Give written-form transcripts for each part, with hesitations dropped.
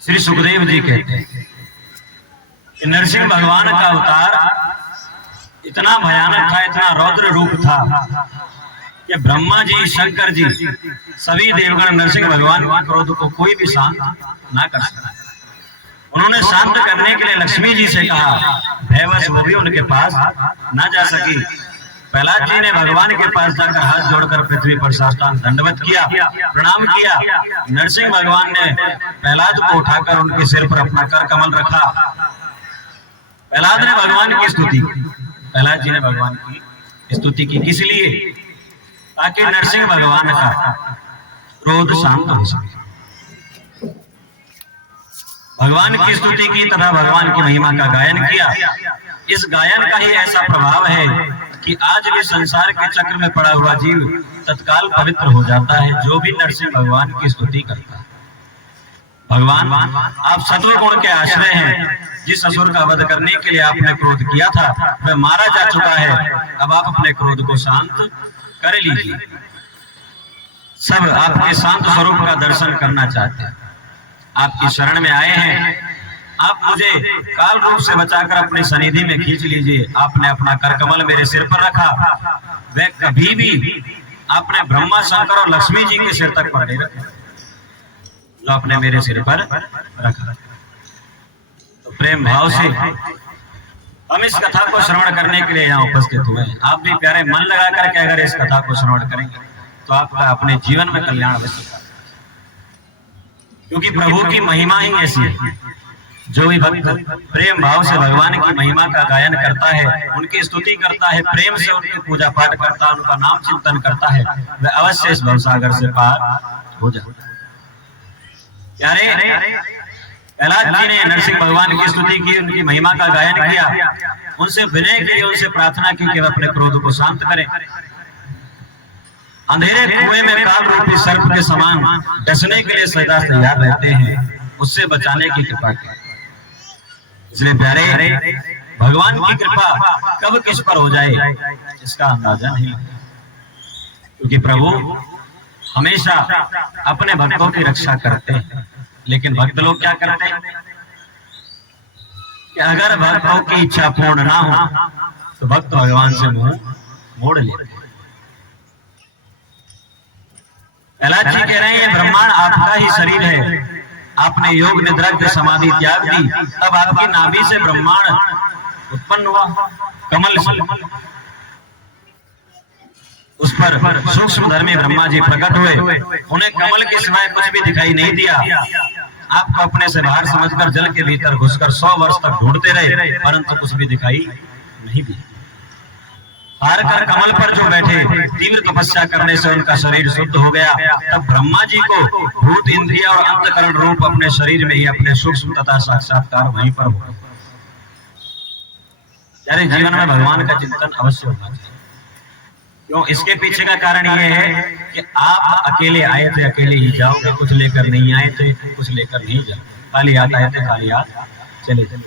श्री सुखदेव जी कहते हैं कि नरसिंह भगवान का अवतार इतना भयानक था, इतना रौद्र रूप था कि ब्रह्मा जी, शंकर जी, सभी देवगण नरसिंह भगवान के क्रोध को कोई भी शांत ना कर सका। उन्होंने शांत करने के लिए लक्ष्मी जी से कहा, भयवश वो भी उनके पास ना जा सकी। प्रहलाद जी ने भगवान के पास जाकर हाथ जोड़कर पृथ्वी पर साष्टांग दंडवत किया, प्रणाम किया। नरसिंह भगवान ने प्रहलाद को उठाकर उनके सिर पर अपना कर कमल रखा। प्रहलाद ने भगवान की स्तुति की। प्रहलाद जी ने भगवान की स्तुति की, किस लिए? ताकि नरसिंह भगवान का क्रोध शांत हो सके। भगवान की स्तुति की तथा भगवान की महिमा का गायन किया। इस गायन का ही ऐसा प्रभाव है कि आज भी संसार के चक्र में पड़ा हुआ जीव तत्काल पवित्र हो जाता है, जो भी नरसिंह भगवान की स्तुति करता है। भगवान, आप सत्व गुण के आश्रय हैं। जिस असुर का वध करने के लिए आपने क्रोध किया था वह मारा जा चुका है। अब आप अपने क्रोध को शांत कर लीजिए। सब आपके शांत स्वरूप का दर्शन करना चाहते हैं, आपकी शरण में आए हैं। आप मुझे काल रूप से बचाकर अपनी सनिधि में खींच लीजिए। आपने अपना करकमल मेरे सिर पर रखा, वह कभी भी आपने ब्रह्मा, शंकर और लक्ष्मी जी के सिर तक पर नहीं रखा, जो आपने मेरे सिर पर रखा। तो प्रेम भाव से हम इस कथा को श्रवण करने के लिए यहाँ उपस्थित हुए हैं। आप भी प्यारे मन लगा करके अगर इस कथा को श्रवण करेंगे तो आपका अपने जीवन में कल्याण अवश्य होगा, क्योंकि प्रभु की महिमा ही ऐसी है। जो भी भक्त प्रेम भाव से भगवान की महिमा का गायन करता है, उनकी स्तुति करता है, प्रेम से उनकी पूजा पाठ करता है, उनका नाम चिंतन करता है, वह अवश्य इस भवसागर से पार हो जाता है। प्यारे, प्रहलाद जी ने नरसिंह भगवान की स्तुति की, उनकी महिमा का गायन किया। उनसे विनय के लिए उनसे प्रार्थना की कि वह अपने क्रोध को शांत करें। अंधेरे कुएं में काल रूपी सर्प के समान डसने के लिए सदा तैयार रहते हैं, उससे बचाने की कृपा करें। इसलिए प्यारे, भगवान की कृपा कब किस पर हो जाए इसका अंदाजा नहीं, क्योंकि प्रभु हमेशा अपने भक्तों की रक्षा करते हैं। लेकिन भक्त लोग क्या करते हैं कि अगर भक्तों की इच्छा पूर्ण ना हो तो भक्त भगवान से मुंह मोड़ लेते हैं। प्रहलाद जी कह रहे हैं, ब्रह्मांड आपका ही शरीर है। आपने योग निद्रा समाधि त्याग दी, तब आपकी नाभि से ब्रह्मांड उत्पन्न हुआ, कमल से। उस पर सूक्ष्म धर्मी ब्रह्मा जी प्रकट हुए। उन्हें कमल के सिवाय कुछ भी दिखाई नहीं दिया। आपको अपने से बाहर समझकर जल के भीतर घुसकर 100 वर्ष तक ढूंढते रहे, परंतु कुछ भी दिखाई नहीं दिया। हार कर कमल पर जो बैठे, तीव्र तपस्या करने से उनका शरीर शुद्ध हो गया। तब ब्रह्मा जी को भूत, इंद्रिया और अंतकरण रूप अपने शरीर में ही अपने सूक्ष्म तथा साक्षात्कार वहीं पर हुआ। यानी जीवन में भगवान का चिंतन अवश्य होना चाहिए। क्यों? इसके पीछे का कारण यह है कि आप अकेले आए थे, अकेले ही जाओगे। कुछ लेकर नहीं आए थे, कुछ लेकर नहीं जाओ। खाली हाथ आए थे, खाली हाथ चले जाओ।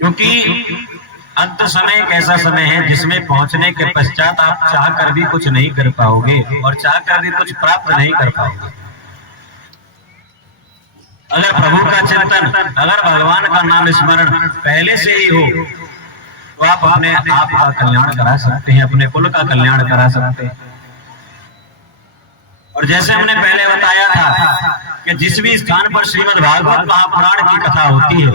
क्योंकि अंत समय एक ऐसा समय है जिसमें पहुंचने के पश्चात आप चाह कर भी कुछ नहीं कर पाओगे और चाह कर भी कुछ प्राप्त नहीं कर पाओगे। अगर प्रभु का चिंतन, अगर भगवान का नाम स्मरण पहले से ही हो तो आप अपने आप का कल्याण करा सकते हैं, अपने कुल का कल्याण करा सकते हैं। और जैसे हमने पहले बताया था कि जिस भी स्थान पर श्रीमद् भागवत महापुराण की कथा होती है,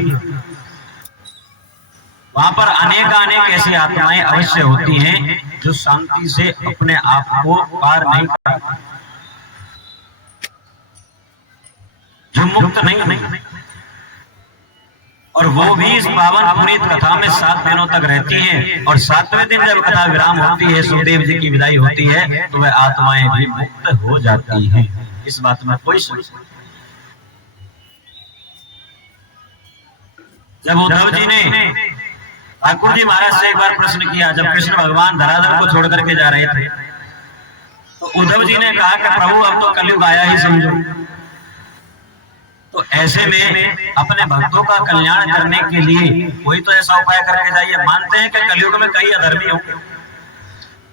वहां पर अनेक ऐसी आत्माएं अवश्य होती हैं जो शांति से अपने आप को पार नहीं कर, जो मुक्त नहीं, और वो भी इस पावन पुनीत कथा में 7 दिनों तक रहती हैं। और 7वें दिन जब कथा विराम होती है, सुखदेव जी की विदाई होती है, तो वह आत्माएं भी मुक्त हो जाती हैं। इस बात में कोई शक नहीं। जब उद्धव जी ने ठाकुर जी महाराज से एक बार प्रश्न किया, जब कृष्ण भगवान धराधर को छोड़ करके जा रहे थे, तो उद्धव जी ने कहा कि प्रभु अब तो कलयुग आया ही समझो। तो ऐसे में अपने भक्तों का कल्याण करने के लिए कोई तो ऐसा उपाय करके जाइए। मानते हैं कि कलयुग में कई अधर्मी होंगे,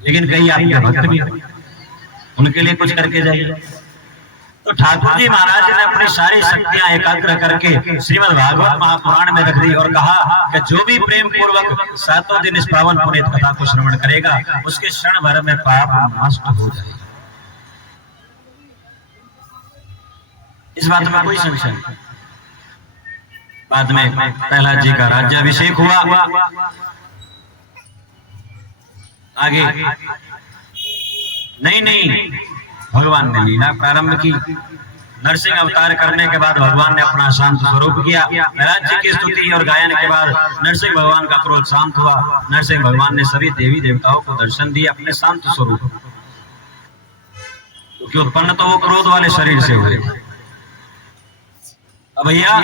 लेकिन कई आपके भक्त भी होंगे, उनके लिए कुछ करके जाइए। तो ठाकुर जी महाराज ने अपनी सारी शक्तियां एकाग्र करके श्रीमद् भागवत महापुराण में रख दी और कहा कि जो भी प्रेम पूर्वक 7 दिन इस पावन पुनीत कथा को श्रवण करेगा उसके क्षण भर में पाप नष्ट हो जाएगा। इस बात में कोई संशय नहीं। बाद में प्रहलाद जी का राज्याभिषेक हुआ। आगे नहीं भगवान ने लीला प्रारंभ की। नरसिंह अवतार करने के बाद भगवान ने अपना शांत स्वरूप किया। प्रहलाद जी की स्तुति और गायन के बाद नरसिंह भगवान का क्रोध शांत हुआ। नरसिंह भगवान ने सभी देवी देवताओं को दर्शन दिया अपने शांत स्वरूप, क्योंकि उत्पन्न तो वो क्रोध वाले शरीर से हुए। अब भैया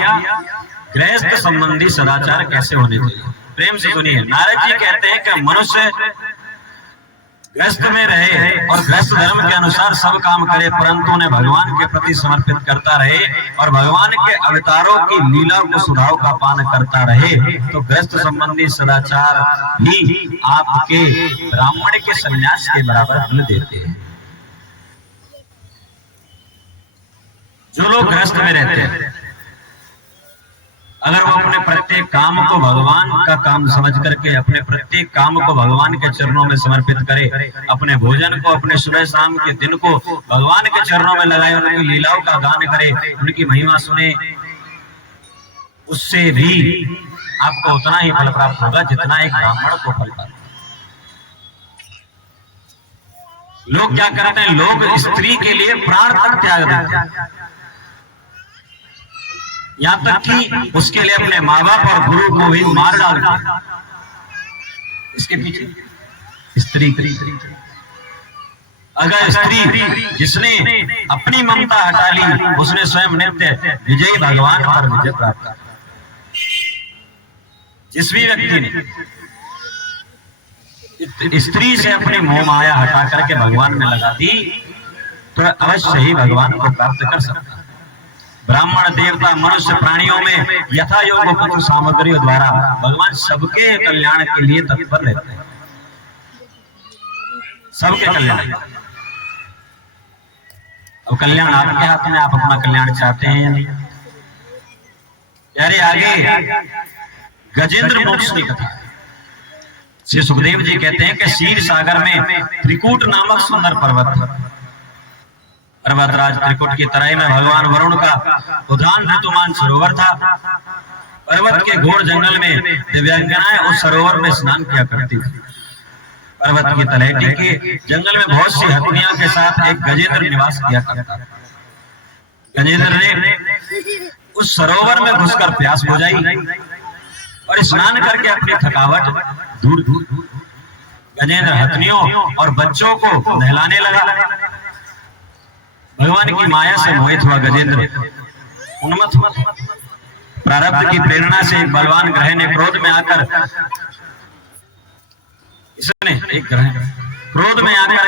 गृहस्थ संबंधी सदाचार कैसे होने चाहिए, प्रेम से सुनिए। नारद जी कहते हैं कि मनुष्य गृहस्थ में रहे और गृहस्थ धर्म के अनुसार सब काम करे, परंतु उन्हें भगवान के प्रति समर्पित करता रहे और भगवान के अवतारों की लीला को सुधाव का पान करता रहे, तो गृहस्थ संबंधी सदाचार भी आपके ब्राह्मण के संन्यास के बराबर फल देते हैं। जो लोग गृहस्थ में रहते हैं, अगर वो अपने प्रत्येक काम को भगवान का काम समझ करके अपने प्रत्येक काम को भगवान के चरणों में समर्पित करे, अपने भोजन को, अपने सुबह शाम के दिन को भगवान के चरणों में लगाए, उनकी लीलाओं का गान करे, उनकी महिमा सुने, उससे भी आपको उतना ही फल प्राप्त होगा जितना एक ब्राह्मण को फल प्राप्त। लोग क्या करते हैं, लोग स्त्री के लिए प्राण तक त्याग देते हैं, यहाँ तक कि उसके लिए अपने माँ बाप और गुरु को भी मार डालते हैं। इसके पीछे स्त्री। अगर स्त्री जिसने अपनी ममता हटा ली, उसने स्वयं नित्य विजयी भगवान पर विजय प्राप्त किया। जिस भी व्यक्ति ने स्त्री से अपनी मोह माया हटा करके भगवान में लगा दी, तो अवश्य ही भगवान को प्राप्त कर सकता है। ब्राह्मण, देवता, मनुष्य, प्राणियों में यथा योग पुत्र सामग्रियों द्वारा भगवान सबके कल्याण के लिए तत्पर रहते हैं, सबके कल्याण। अब कल्याण आपके हाथ में, आप अपना कल्याण चाहते हैं या नहीं? यारे आगे गजेंद्र मोक्ष की कथा श्री सुखदेव जी कहते हैं कि क्षीर सागर में त्रिकूट नामक सुंदर पर्वत, पर्वतराज त्रिकुट की तराई में भगवान वरुण का उद्यान ऋतुमान सरोवर था। पर्वत के घोर जंगल में दिव्यांगनाएं उस सरोवर में स्नान किया करती थी। पर्वत की तलहटी के जंगल में बहुत सी हथनियों के साथ एक गजेंद्र निवास किया करता। गजेंद्र ने उस सरोवर में घुसकर प्यास बुझाई और स्नान करके अपनी थकावट दूर। गजेंद्र हथनियों और बच्चों को नहलाने लगा। भगवान की माया से मोहित हुआ गजेंद्र उन्मत्त हुआ। प्रारब्ध की प्रेरणा से एक बलवान ग्रह ने क्रोध में आकर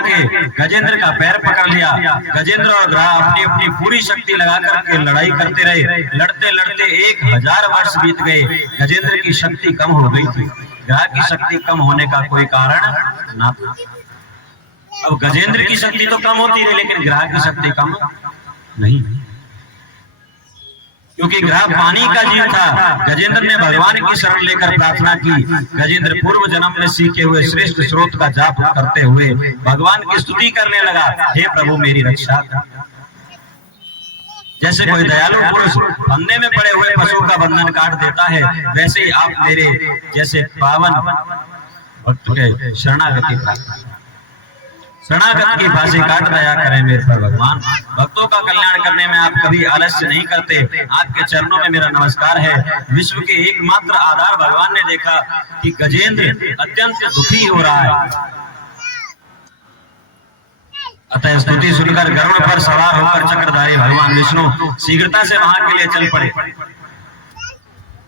के गजेंद्र का पैर पकड़ लिया। गजेंद्र और ग्रह अपनी अपनी पूरी शक्ति लगाकर के लड़ाई करते रहे। लड़ते लड़ते 1000 वर्ष बीत गए। गजेंद्र की शक्ति कम हो गई थी। ग्रह की शक्ति कम होने का कोई कारण ना था। अब गजेंद्र की शक्ति तो कम होती है, लेकिन ग्रह की शक्ति कम नहीं, क्योंकि ग्रह पानी का जीव था। गजेंद्र ने भगवान की शरण लेकर प्रार्थना की। गजेंद्र पूर्व जन्म में सीखे हुए श्रेष्ठ स्रोत का जाप करते हुए भगवान की स्तुति करने लगा। हे प्रभु मेरी रक्षा। जैसे कोई दयालु पुरुष फंदे में पड़े हुए पशु का बंधन काट देता है, वैसे ही आप मेरे जैसे पावन भक्त के शरणागत की फांसी काट दया करें मेरे पर भगवान। भक्तों का कल्याण करने में आप कभी आलस्य नहीं करते। आपके चरणों में मेरा नमस्कार है। विश्व के एकमात्र आधार भगवान ने देखा कि गजेंद्र अत्यंत दुखी हो रहा है, अतः स्तुति सुनकर गरुड़ पर सवार होकर चक्रधारी भगवान विष्णु शीघ्रता से वहां के लिए चल पड़े।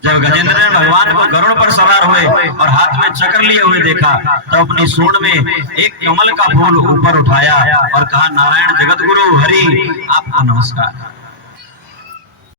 जब गजेंद्र ने भगवान को गरुड़ पर सवार हुए और हाथ में चक्र लिए हुए देखा, तो अपनी सूंड में एक कमल का फूल ऊपर उठाया और कहा, नारायण जगत गुरु हरि आपको नमस्कार।